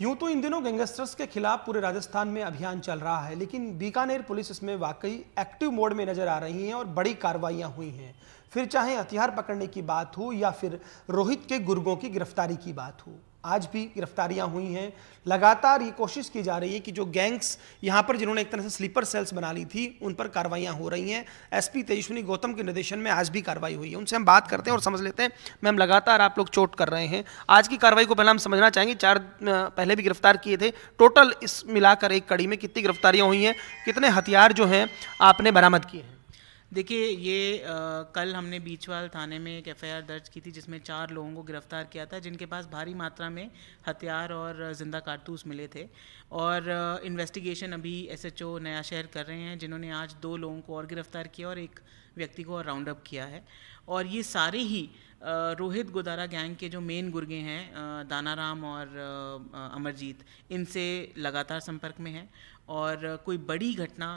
यूं तो इन दिनों गैंगस्टर्स के खिलाफ पूरे राजस्थान में अभियान चल रहा है, लेकिन बीकानेर पुलिस इसमें वाकई एक्टिव मोड में नजर आ रही है और बड़ी कार्रवाइयां हुई हैं। फिर चाहे हथियार पकड़ने की बात हो या फिर रोहित के गुर्गों की गिरफ्तारी की बात हो, आज भी गिरफ्तारियां हुई हैं। लगातार ये कोशिश की जा रही है कि जो गैंग्स यहाँ पर जिन्होंने एक तरह से स्लीपर सेल्स बना ली थी, उन पर कार्रवाइयां हो रही हैं। एसपी तेजस्विनी गौतम के निर्देशन में आज भी कार्रवाई हुई है। उनसे हम बात करते हैं और समझ लेते हैं। मैम, लगातार आप लोग चोट कर रहे हैं, आज की कार्रवाई को पहले हम समझना चाहेंगे। 4 पहले भी गिरफ्तार किए थे, टोटल इस मिलाकर एक कड़ी में कितनी गिरफ्तारियां हुई हैं, कितने हथियार जो हैं आपने बरामद किए हैं? देखिए, ये कल हमने बीचवाल थाने में एक एफआईआर दर्ज की थी जिसमें 4 लोगों को गिरफ्तार किया था जिनके पास भारी मात्रा में हथियार और जिंदा कारतूस मिले थे। और इन्वेस्टिगेशन अभी एसएचओ नया शहर कर रहे हैं, जिन्होंने आज 2 लोगों को और गिरफ्तार किया और एक व्यक्ति को और राउंड अप किया है। और ये सारे ही रोहित गोदारा गैंग के जो मेन गुर्गे हैं, दानाराम और अमरजीत, इनसे लगातार संपर्क में हैं और कोई बड़ी घटना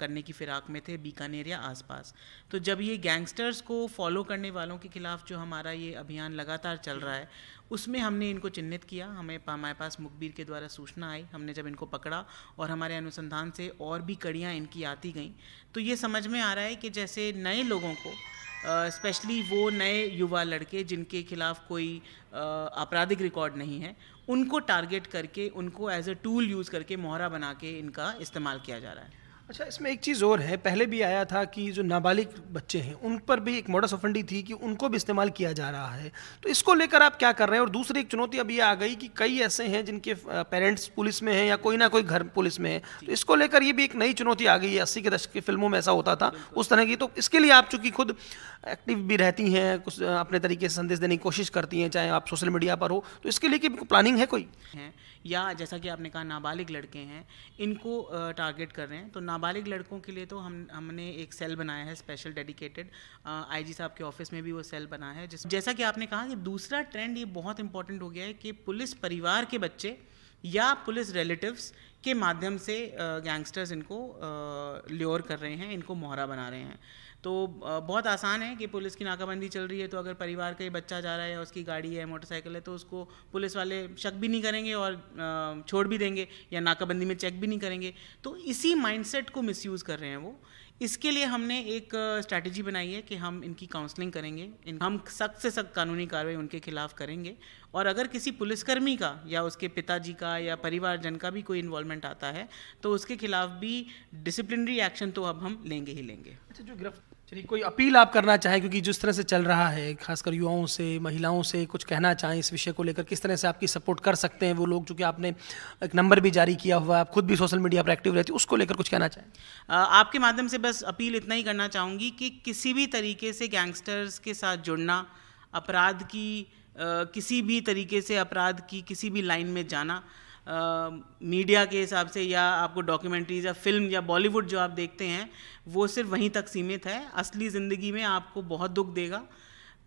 करने की फिराक में थे बीकानेर या आसपास। तो जब ये गैंगस्टर्स को फॉलो करने वालों के खिलाफ जो हमारा ये अभियान लगातार चल रहा है, उसमें हमने इनको चिन्हित किया। हमारे पास मुखबिर के द्वारा सूचना आई, हमने जब इनको पकड़ा और हमारे अनुसंधान से और भी कड़ियाँ इनकी आती गईं, तो ये समझ में आ रहा है कि जैसे नए लोगों को, स्पेशली वो नए युवा लड़के जिनके खिलाफ कोई आपराधिक रिकॉर्ड नहीं है, उनको टारगेट करके, उनको एज अ टूल यूज़ करके मोहरा बना के इनका इस्तेमाल किया जा रहा है। अच्छा, इसमें एक चीज़ और है, पहले भी आया था कि जो नाबालिग बच्चे हैं उन पर भी एक मोडस ऑफेंडी थी कि उनको भी इस्तेमाल किया जा रहा है। तो इसको लेकर आप क्या कर रहे हैं? और दूसरी एक चुनौती अभी आ गई कि कई ऐसे हैं जिनके पेरेंट्स पुलिस में हैं या कोई ना कोई घर पुलिस में है, तो इसको लेकर ये भी एक नई चुनौती आ गई है। 80 के दशक की फिल्मों में ऐसा होता था उस तरह की। तो इसके लिए आप चूंकि खुद एक्टिव भी रहती हैं, कुछ अपने तरीके से संदेश देने की कोशिश करती हैं, चाहे आप सोशल मीडिया पर हो, तो इसके लिए की प्लानिंग है कोई? या जैसा कि आपने कहा, नाबालिग लड़के हैं, इनको टारगेट कर रहे हैं। तो नाबालिग लड़कों के लिए तो हमने एक सेल बनाया है स्पेशल डेडिकेटेड। आईजी साहब के ऑफिस में भी वो सेल बना है। जैसा कि आपने कहा कि दूसरा ट्रेंड ये बहुत इंपॉर्टेंट हो गया है कि पुलिस परिवार के बच्चे या पुलिस रिलेटिव्स के माध्यम से गैंगस्टर्स इनको ल्योर कर रहे हैं, इनको मोहरा बना रहे हैं। तो बहुत आसान है कि पुलिस की नाकाबंदी चल रही है, तो अगर परिवार का ही बच्चा जा रहा है या उसकी गाड़ी है, मोटरसाइकिल है, तो उसको पुलिस वाले शक भी नहीं करेंगे और छोड़ भी देंगे या नाकाबंदी में चेक भी नहीं करेंगे। तो इसी माइंडसेट को मिसयूज़ कर रहे हैं वो। इसके लिए हमने एक स्ट्रैटेजी बनाई है कि हम इनकी काउंसलिंग करेंगे, हम सख्त से सख्त कानूनी कार्रवाई उनके खिलाफ करेंगे। और अगर किसी पुलिसकर्मी का या उसके पिताजी का या परिवारजन का भी कोई इन्वॉल्वमेंट आता है, तो उसके खिलाफ भी डिसिप्लिनरी एक्शन तो अब हम लेंगे ही लेंगे। अच्छा, जो चलिए, कोई अपील आप करना चाहें, क्योंकि जिस तरह से चल रहा है, खासकर युवाओं से, महिलाओं से कुछ कहना चाहें इस विषय को लेकर, किस तरह से आपकी सपोर्ट कर सकते हैं वो लोग? चूँकि आपने एक नंबर भी जारी किया हुआ है, आप खुद भी सोशल मीडिया पर एक्टिव रहती है, उसको लेकर कुछ कहना चाहें? आपके माध्यम से बस अपील इतना ही करना चाहूँगी कि किसी भी तरीके से गैंगस्टर्स के साथ जुड़ना, अपराध की किसी भी तरीके से अपराध की किसी भी लाइन में जाना, मीडिया के हिसाब से या आपको डॉक्यूमेंट्रीज या फिल्म या बॉलीवुड जो आप देखते हैं, वो सिर्फ वहीं तक सीमित है। असली ज़िंदगी में आपको बहुत दुख देगा।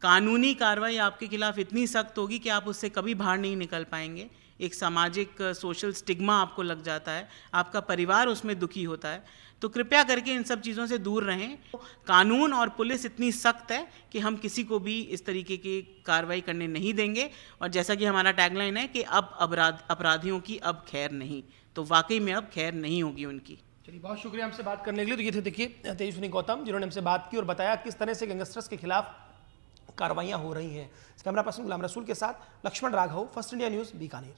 कानूनी कार्रवाई आपके खिलाफ इतनी सख्त होगी कि आप उससे कभी बाहर नहीं निकल पाएंगे। एक सामाजिक सोशल स्टिग्मा आपको लग जाता है, आपका परिवार उसमें दुखी होता है। तो कृपया करके इन सब चीज़ों से दूर रहें। कानून और पुलिस इतनी सख्त है कि हम किसी को भी इस तरीके की कार्रवाई करने नहीं देंगे। और जैसा कि हमारा टैगलाइन है कि अब अपराधियों की अब खैर नहीं, तो वाकई में अब खैर नहीं होगी उनकी। चलिए, बहुत शुक्रिया हमसे बात करने के लिए। तो ये थे, देखिए, तेजस्विनी गौतम, जिन्होंने हमसे बात की और बताया किस तरह से गैंगस्टर्स के खिलाफ कार्रवाइयां हो रही हैं। कैमरा पर्सन गुलाम रसूल के साथ Lakshman Raghav, First India News, Bikaner.